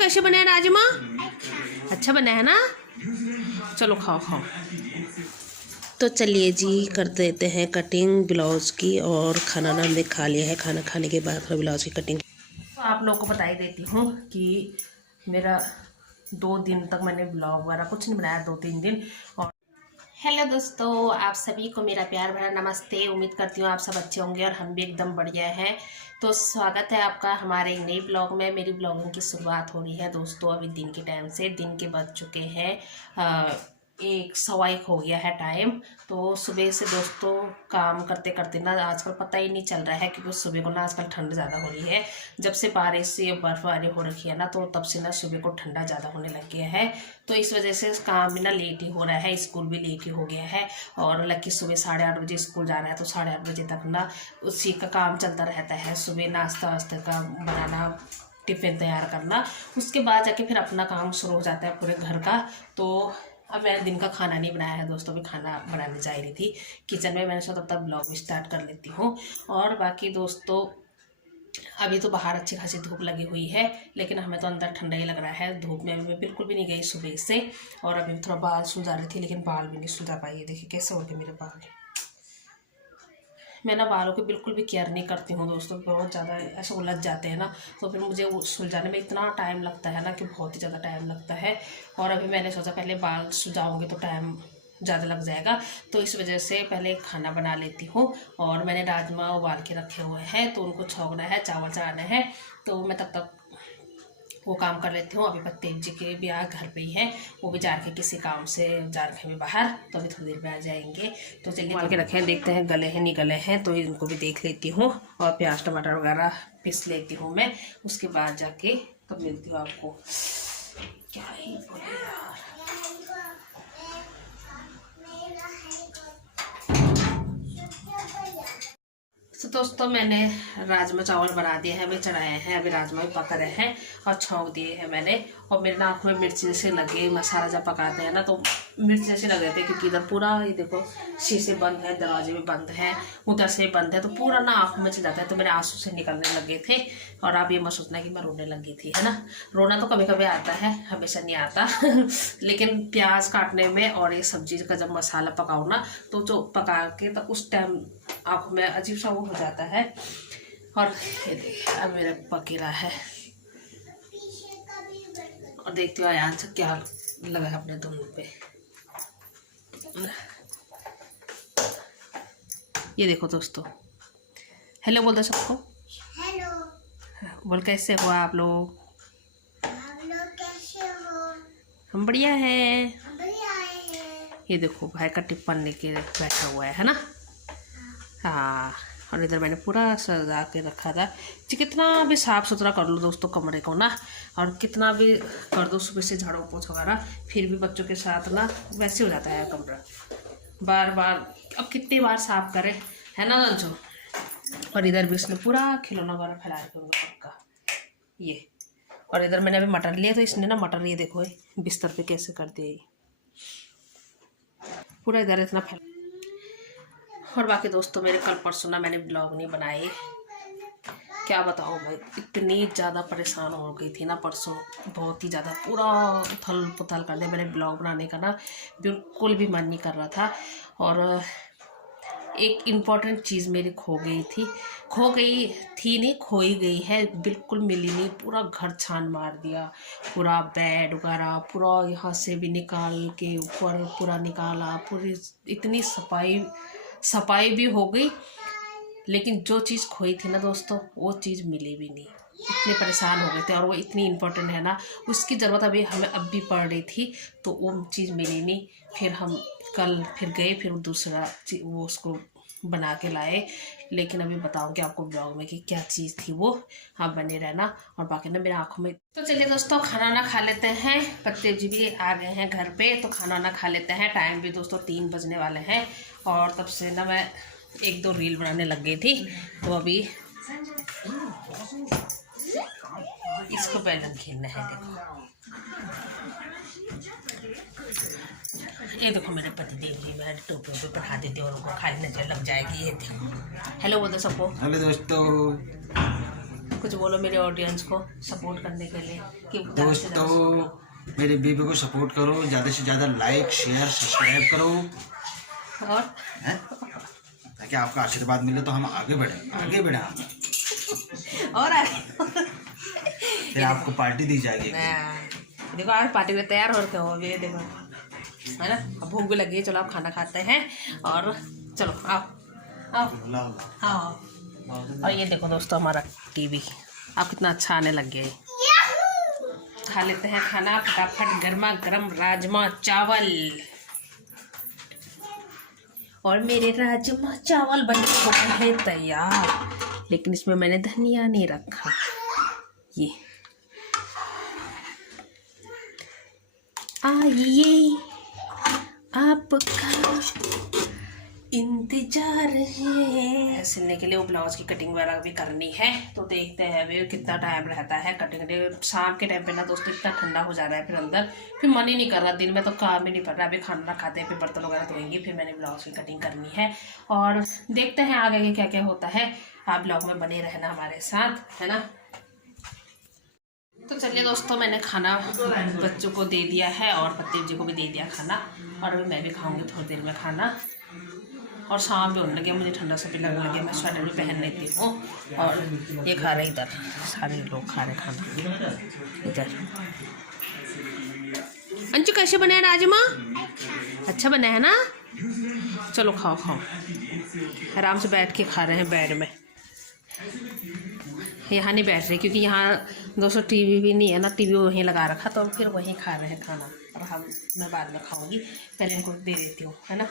कैसे बना है राजमा? अच्छा बना है ना? चलो खाओ खाओ। तो चलिए जी कर देते हैं कटिंग ब्लाउज़ की। और खाना ना हमने खा लिया है, खाना खाने के बाद फिर ब्लाउज़ की कटिंग। तो आप लोगों को बता ही देती हूँ कि मेरा 2 दिन तक मैंने ब्लॉग वगैरह कुछ नहीं बनाया, 2-3 दिन। और हेलो दोस्तों, आप सभी को मेरा प्यार भरा नमस्ते। उम्मीद करती हूँ आप सब अच्छे होंगे और हम भी एकदम बढ़िया हैं। तो स्वागत है आपका हमारे एक नई ब्लॉग में। मेरी ब्लॉगिंग की शुरुआत हो रही है दोस्तों अभी दिन के टाइम से। दिन के बज चुके हैं 1-1:15 हो गया है टाइम। तो सुबह से दोस्तों काम करते करते ना आजकल पता ही नहीं चल रहा है, क्योंकि सुबह को ना आजकल ठंड ज़्यादा हो रही है। जब से बारिश से बर्फबारी हो रखी है ना, तो तब से ना सुबह को ठंडा ज़्यादा होने लग गया है। तो इस वजह से काम भी ना लेट ही हो रहा है, स्कूल भी लेट ही हो गया है। और लकी सुबह 8:30 बजे स्कूल जाना है, तो 8:30 बजे तक ना उसी का काम चलता रहता है। सुबह नाश्ता वास्ता का बनाना, टिफ़िन तैयार करना, उसके बाद जाके फिर अपना काम शुरू हो जाता है पूरे घर का। तो अब मैंने दिन का खाना नहीं बनाया है दोस्तों, भी खाना बनाने जा रही थी किचन में। मैंने सोचा तब तक ब्लॉग भी स्टार्ट कर लेती हूँ। और बाकी दोस्तों अभी तो बाहर अच्छी खासी धूप लगी हुई है, लेकिन हमें तो अंदर ठंडा ही लग रहा है। धूप में मैं बिल्कुल भी नहीं गई सुबह से। और अभी थोड़ा बाल सुलझा रही थी, लेकिन बाल भी नहीं सुलझा पाई है। देखिए कैसे हो गए मेरे बाल। मैं ना बालों की बिल्कुल भी केयर नहीं करती हूँ दोस्तों, बहुत ज़्यादा ऐसे उलझ जाते हैं ना, तो फिर मुझे वो सुलझाने में इतना टाइम लगता है ना कि बहुत ही ज़्यादा टाइम लगता है। और अभी मैंने सोचा पहले बाल सुलझाऊँगी तो टाइम ज़्यादा लग जाएगा, तो इस वजह से पहले खाना बना लेती हूँ। और मैंने राजमा उबाल के रखे हुए हैं, तो उनको छौंकना है, चावल चढ़ाना है, तो मैं तब तक वो काम कर लेती हूँ। अभी पत्तेज जी के ब्याह घर पे ही है, वो भी जा रखे किसी काम से, जा रखे में बाहर, तो अभी थोड़ी देर में आ जाएंगे। तो चलिए उबाल के रखे हैं, देखते हैं गले हैं नहीं गले हैं, तो इनको भी देख लेती हूँ। और प्याज टमाटर वगैरह पीस लेती हूँ मैं, उसके बाद जाके तब मिलती हूँ आपको। क्या ही बोले यार। तो दोस्तों मैंने राजमा चावल बना दिए हैं, अभी चढ़ाए हैं, अभी राजमा भी पक रहे हैं और छौंक दिए हैं मैंने। और मेरे आँख में मिर्ची जैसे लगे, मसाला जब पकाते हैं ना तो मिर्च जैसे लग रहे थे, क्योंकि इधर पूरा ये देखो शीशे बंद है, दरवाजे भी बंद हैं, उधर से बंद है, तो पूरा ना आँख में चल जाता है। तो मेरे आंसू से निकलने लगे थे। और आप ये मत सोचना कि मैं रोने लगी थी, है ना। रोना तो कभी कभी आता है, हमेशा नहीं आता लेकिन प्याज काटने में और ये सब्जी का जब मसाला पकाओ ना, तो जो पका के तो उस टाइम आँखों में अजीब सा वो हो जाता है। और ये देखिए अब मेरा पक रहा है। और देखती हूँ आयान से क्या लगा है अपने दोनों पे। ये देखो दोस्तों, हेलो बोल दो सबको। हेलो बोल, कैसे हो आप लोग? कैसे हो? हम बढ़िया हैं। ये देखो भाई का टिप्पण लेके बैठा हुआ है ना। हाँ, और इधर मैंने पूरा सजा के रखा था जी। कितना भी साफ़ सुथरा कर लो दोस्तों कमरे को ना, और कितना भी कर दो सुबह से झाड़ू पोछा वगैरह, फिर भी बच्चों के साथ ना वैसे हो जाता है कमरा। बार बार अब कितनी बार साफ करें, है ना रंजो। और इधर भी उसने पूरा खिलौना वगैरह फैला रखा का ये। और इधर मैंने अभी मटर लिया, तो इसने ना मटर ये देखो बिस्तर पे कैसे कर दिया, पूरा इधर इतना फैला। और बाकी दोस्तों मेरे कल परसों ना मैंने ब्लॉग नहीं बनाए, क्या बताऊँ मैं, इतनी ज़्यादा परेशान हो गई थी ना परसों, बहुत ही ज़्यादा पूरा उथल पुथल कर दिया। मैंने ब्लॉग बनाने का ना बिल्कुल भी मन नहीं कर रहा था। और एक इम्पॉर्टेंट चीज़ मेरी खो गई थी नहीं, खोई गई है, बिल्कुल मिली नहीं। पूरा घर छान मार दिया, पूरा बेड वगैरह पूरा यहाँ से भी निकाल के ऊपर पूरा निकाला, पूरी इतनी सफाई भी हो गई, लेकिन जो चीज़ खोई थी ना दोस्तों वो चीज़ मिली भी नहीं। इतने परेशान हो गए थे, और वो इतनी इम्पोर्टेंट है ना, उसकी ज़रूरत अभी हमें अब भी पड़ रही थी, तो वो चीज़ मिली नहीं। फिर हम कल फिर गए, फिर दूसरा वो उसको बना के लाए। लेकिन अभी बताऊंगी आपको ब्लॉग में कि क्या चीज़ थी वो, आप बने रहना। और बाकी ना मेरे आँखों में। तो चलिए दोस्तों खाना ना खा लेते हैं, पत्ते जी भी आ गए हैं घर पे, तो खाना ना खा लेते हैं। टाइम भी दोस्तों 3 बजने वाले हैं, और तब से ना मैं 1-2 रील बनाने लग गई थी। तो अभी इसको बैलन खेलना है, देखो ये देखो मेरे पति देव जी, मैं टोपी पे पढ़ा देती हूँ और उनको खाली नजर लग जाएगी। ये देखो, हेलो बोल दो सबको। हेलो दोस्तों। कुछ बोलो मेरे ऑडियंस को सपोर्ट करने के लिए कि दोस्तों मेरे बेबी को सपोर्ट करो, ज़्यादा से ज़्यादा लाइक शेयर सब्सक्राइब करो और ताकि आपका आशीर्वाद मिले तो हम आगे बढ़े हम और फिर आपको पार्टी दी जाएगी। देखो आज पार्टी में तैयार हो रखे हो अभी, देखो है ना। अब भूख भी लगी है, चलो आप खाना खाते हैं और चलो आओ आओ आओ। और ये देखो दोस्तों हमारा टीवी आप कितना अच्छा आने लग गया है। खा लेते हैं खाना फटाफट, गर्मा गर्म राजमा चावल। और मेरे राजमा चावल बन चुके हैं तैयार, लेकिन इसमें मैंने धनिया नहीं रखा। ये आइए आपका इंतजार है। सिलने के लिए वो ब्लाउज की कटिंग वगैरह भी करनी है, तो देखते हैं अभी कितना टाइम रहता है कटिंग के। शाम के टाइम पे ना दोस्तों इतना ठंडा हो जा रहा है, फिर अंदर फिर मन ही नहीं कर रहा, दिन में तो काम ही नहीं पड़ रहा। अभी खाना खाते हैं, फिर बर्तन वगैरह धोएंगे, फिर मैंने ब्लाउज की कटिंग करनी है और देखते हैं आगे क्या क्या होता है। आप ब्लॉग में बने रहना हमारे साथ, है ना। तो चलिए दोस्तों मैंने खाना बच्चों को दे दिया है और पति जी को भी दे दिया खाना, और अभी मैं भी खाऊंगी थोड़ी देर में खाना। और शाम भी होने लगे, मुझे ठंडा सा भी लगने लगे, मैं स्वेटर भी पहन लेती हूँ। और ये खा रहे इधर, सारे लोग खा रहे खाना इधर। अंशु कैसे बना है राजमा? अच्छा बना है ना। चलो खाओ खाओ, आराम से बैठ के खा रहे हैं बेड में। यहाँ नहीं बैठ रहे क्योंकि यहाँ दोस्तों टीवी भी नहीं है ना, टीवी वहीं लगा रखा, तो फिर वहीं खा रहे हैं खाना। और मैं बाद में खाऊंगी, पहले इनको दे देती हूँ, है ना।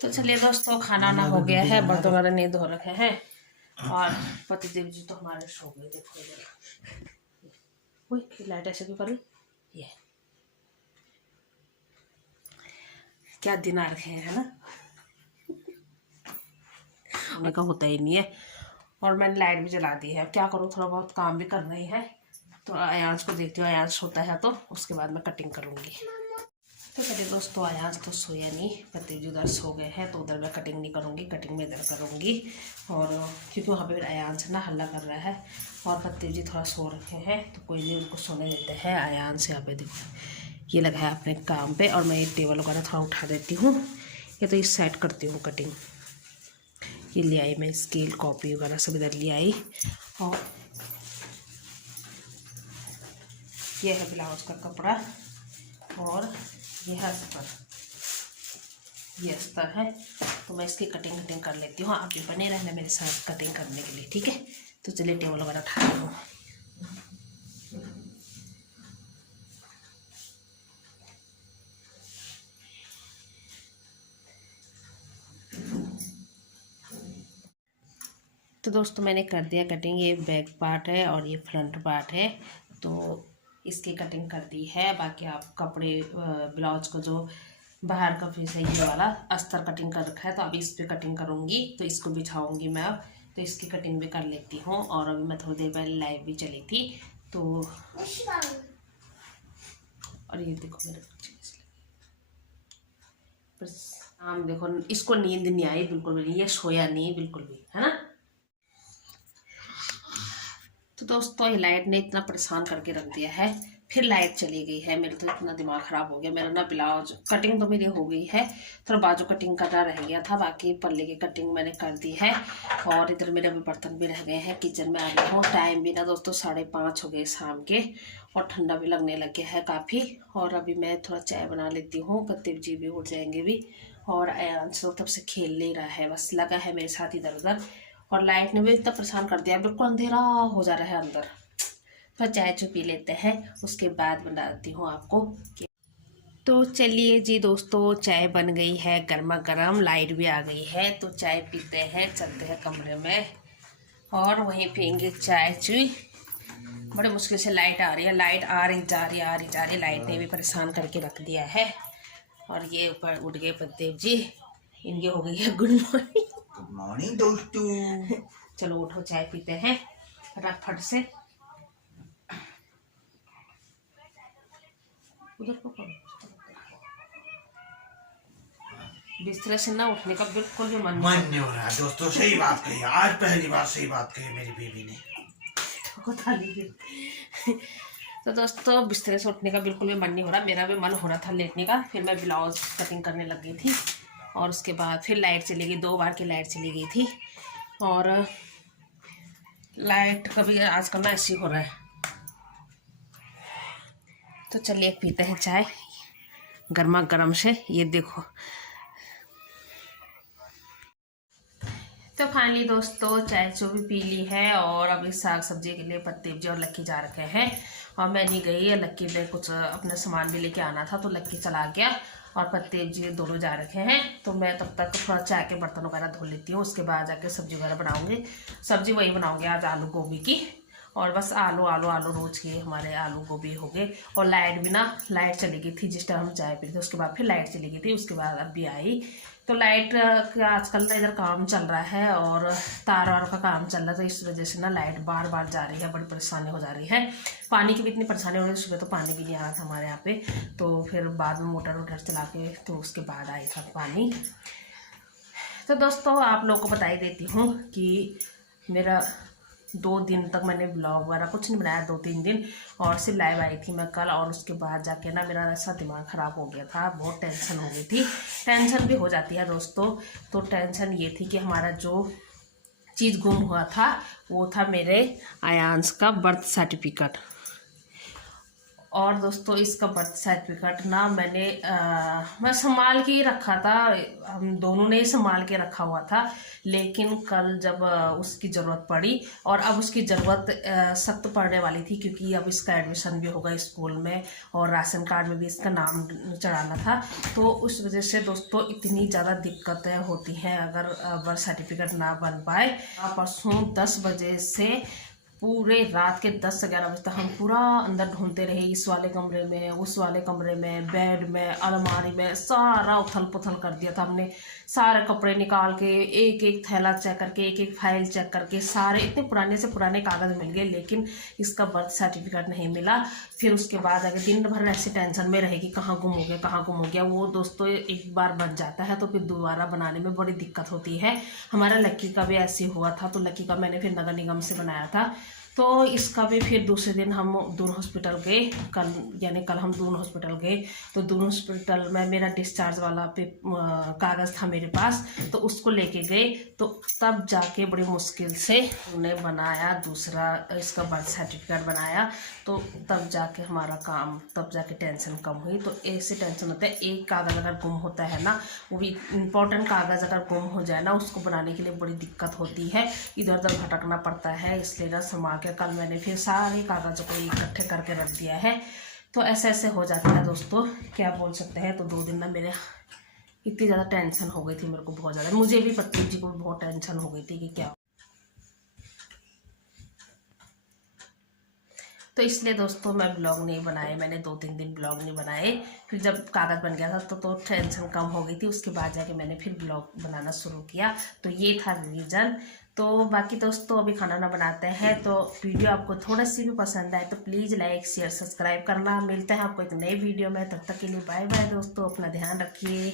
तो चलिए दोस्तों खाना ना हो गया है, बर्तन वगैरह नहीं धो रखे हैं और पतिदेव जी तो हमारे सो गए। देखो इधर लाइट ऐसे क्यों करी, ये क्या दिन आ रखे हैं, है ना। उनका होता ही नहीं है। और मैंने लाइट भी जला दी है, क्या करूँ, थोड़ा बहुत काम भी करना ही है। तो अयांश को देखती हूँ, अयांश सोता है तो उसके बाद मैं कटिंग करूँगी। तो चलिए दोस्तों अयांश तो सोया नहीं, पति जी उधर सो गए हैं, तो उधर मैं कटिंग नहीं करूँगी, कटिंग में इधर करूँगी। और क्योंकि वहाँ पे अयांश ना हल्ला कर रहा है और पति जी थोड़ा सो रखे हैं, तो कोई नहीं उनको सोने देते हैं। अयांश यहाँ पे देखो ये लगा है अपने काम पे, और मैं ये टेबल वगैरह थोड़ा उठा देती हूँ। ये तो इस साइड करती हूँ कटिंग। ये ले आई मैं स्केल कॉपी वगैरह सब इधर ले आई। और ये है ब्लाउज का कपड़ा और ये है अस्तर, ये अस्तर है। तो मैं इसकी कटिंग कर लेती हूँ। आप भी बने रहना मेरे साथ कटिंग करने के लिए, ठीक है। तो चलिए टेबल वगैरह उठा रही हूँ। तो दोस्तों मैंने कर दिया कटिंग, ये बैक पार्ट है और ये फ्रंट पार्ट है, तो इसकी कटिंग कर दी है। बाकी आप कपड़े ब्लाउज को जो बाहर का पीस है ये वाला अस्तर कटिंग कर रखा है, तो अभी इस पर कटिंग करूँगी, तो इसको बिछाऊँगी मैं अब। तो इसकी कटिंग भी कर लेती हूँ। और अभी मैं थोड़ी देर पहले लाइव भी चली थी, तो और ये देखो मेरे आम देखो, इसको नींद नहीं आई बिल्कुल भी, ये सोया नहीं बिल्कुल भी, है ना। तो दोस्तों ये लाइट ने इतना परेशान करके रख दिया है, फिर लाइट चली गई है। मेरा तो इतना दिमाग ख़राब हो गया। मेरा ना ब्लाउज कटिंग तो मेरी हो गई है, थोड़ा बाजू कटिंग करना रह गया था, बाकी पल्ले की कटिंग मैंने कर दी है। और इधर मेरे अभी बर्तन भी रह गए हैं, किचन में आ गई हूँ। टाइम भी ना दोस्तों 5:30 हो गए शाम के, और ठंडा भी लगने लग गया है काफ़ी। और अभी मैं थोड़ा चाय बना लेती हूँ, पति जी भी उठ जाएंगे भी। और अयांश तो तब से खेल नहीं रहा है, बस लगा है मेरे साथ इधर उधर। और लाइट ने भी इतना परेशान कर दिया, बिल्कुल अंधेरा हो जा रहा है अंदर। तो चाय चो पी लेते हैं, उसके बाद बनाती हूँ आपको। तो चलिए जी दोस्तों चाय बन गई है गर्मा गर्म, लाइट भी आ गई है, तो चाय पीते हैं, चलते हैं कमरे में और वहीं पियेंगे चाय चुई। बड़े मुश्किल से लाइट आ रही है, लाइट आ रही जा रही, लाइट ने भी परेशान करके रख दिया है। और ये ऊपर उठ गए पतिदेव जी, इनकी हो गई है गुड मॉर्निंग। गुड मॉर्निंग दोस्तों। चलो उठो चाय पीते हैं फटाफट से। उधर को बिस्तर से ना उठने का बिल्कुल भी मन मन नहीं हो रहा है दोस्तों। सही बात कही, आज पहली बार सही बात कही मेरी बीवी ने। तो दोस्तों बिस्तर से उठने का बिल्कुल भी मन नहीं हो रहा। मेरा भी मन हो रहा था लेटने का, फिर मैं ब्लाउज कटिंग करने लग गई थी और उसके बाद फिर लाइट चली गई। 2 बार की लाइट चली गई थी और लाइट कभी आजकल ना ऐसी हो रहा है। तो चलिए पीते हैं चाय गर्मा गर्म से। ये देखो, तो फाइनली दोस्तों चाय चो भी पी ली है और अभी साग सब्जी के लिए प्रतीप जी और लक्की जा रखे हैं और मैं नहीं गई है। लक्की में कुछ अपना सामान भी लेके आना था तो लक्की चला गया और प्रतीप जी दोनों जा रखे हैं। तो मैं तब तक थोड़ा चाय के बर्तन वगैरह धो लेती हूँ, उसके बाद जाके सब्जी वगैरह बनाऊंगी। सब्जी वही बनाऊंगी आज, आलू गोभी की। और बस आलू आलू आलू रोज के हमारे आलू गोभी हो गए। और लाइट भी ना, लाइट चली गई थी जिस टाइम हम चाय पी थे, उसके बाद फिर लाइट चली गई थी, उसके बाद अभी आई। तो लाइट का आजकल ना इधर काम चल रहा है और तार वार का काम चल रहा है, तो इस वजह से ना लाइट बार बार जा रही है, बड़ी परेशानी हो जा रही है। पानी की भी इतनी परेशानी हो रही है, सुबह तो पानी भी नहीं आ रहा था हमारे यहाँ पे। तो फिर बाद में मोटर वोटर चला के तो उसके बाद आई था पानी। तो दोस्तों आप लोगों को बता ही देती हूँ कि मेरा 2 दिन तक मैंने ब्लॉग वगैरह कुछ नहीं बनाया, 2-3 दिन। और सिर्फ लाइव आई थी मैं कल और उसके बाद जाके ना मेरा ऐसा दिमाग ख़राब हो गया था, बहुत टेंशन हो गई थी। टेंशन भी हो जाती है दोस्तों। तो टेंशन ये थी कि हमारा जो चीज़ गुम हुआ था वो था मेरे आयांश का बर्थ सर्टिफिकेट। और दोस्तों इसका बर्थ सर्टिफिकेट ना मैं संभाल के ही रखा था, हम दोनों ने ही संभाल के रखा हुआ था। लेकिन कल जब उसकी ज़रूरत पड़ी और अब उसकी ज़रूरत सख्त पड़ने वाली थी, क्योंकि अब इसका एडमिशन भी होगा स्कूल में और राशन कार्ड में भी इसका नाम चढ़ाना था। तो उस वजह से दोस्तों इतनी ज़्यादा दिक्कतें होती हैं अगर बर्थ सर्टिफिकेट ना बन पाए। परसों 10 बजे से पूरे रात के 10-11 बजे तक हम पूरा अंदर ढूंढते रहे, इस वाले कमरे में, उस वाले कमरे में, बेड में, अलमारी में, सारा उथल पुथल कर दिया था हमने। सारे कपड़े निकाल के एक एक थैला चेक करके, एक एक फाइल चेक करके, सारे इतने पुराने से पुराने कागज़ मिल गए, लेकिन इसका बर्थ सर्टिफिकेट नहीं मिला। फिर उसके बाद आगे दिन भर ऐसी टेंशन में रहेगी कहाँ गुम हो गया, कहाँ गुम हो गया। वो दोस्तों एक बार बन जाता है तो फिर दोबारा बनाने में बड़ी दिक्कत होती है। हमारा लक्की का भी ऐसे हुआ था, तो लक्की का मैंने फिर नगर निगम से बनाया था। तो इसका भी फिर दूसरे दिन हम दून हॉस्पिटल गए, कल यानी कल हम दून हॉस्पिटल गए। तो दून हॉस्पिटल में मेरा डिस्चार्ज वाला कागज़ था मेरे पास, तो उसको लेके गए। तो तब जाके बड़ी मुश्किल से हमने बनाया दूसरा इसका बर्थ सर्टिफिकेट बनाया। तो तब जाके हमारा काम, तब जाके टेंशन कम हुई। तो ऐसे टेंशन होता है, एक कागज़ अगर गुम होता है ना, वो भी इम्पोर्टेंट कागज़ अगर गुम हो जाए ना, उसको बनाने के लिए बड़ी दिक्कत होती है, इधर उधर भटकना पड़ता है। इसलिए ना संभाल के कल मैंने फिर सारे कागज़ों को इकट्ठे करके रख दिया है। तो ऐसे ऐसे हो जाता है दोस्तों, क्या बोल सकते हैं। तो 2 दिन ना मेरे इतनी ज़्यादा टेंशन हो गई थी मेरे को, बहुत ज़्यादा। मुझे भी, प्रतीक जी को भी बहुत टेंशन हो गई थी कि क्या। तो इसलिए दोस्तों मैं ब्लॉग नहीं बनाए, मैंने 2-3 दिन ब्लॉग नहीं बनाए। फिर जब कागज़ बन गया था तो टेंशन कम हो गई थी। उसके बाद जाके मैंने फिर ब्लॉग बनाना शुरू किया। तो ये था रीज़न। तो बाकी दोस्तों अभी खाना ना बनाते हैं। तो वीडियो आपको थोड़ा सी भी पसंद आए तो प्लीज़ लाइक शेयर सब्सक्राइब करना। मिलते हैं आपको एक नई वीडियो में, तब तक के लिए बाय बाय दोस्तों, अपना ध्यान रखिए।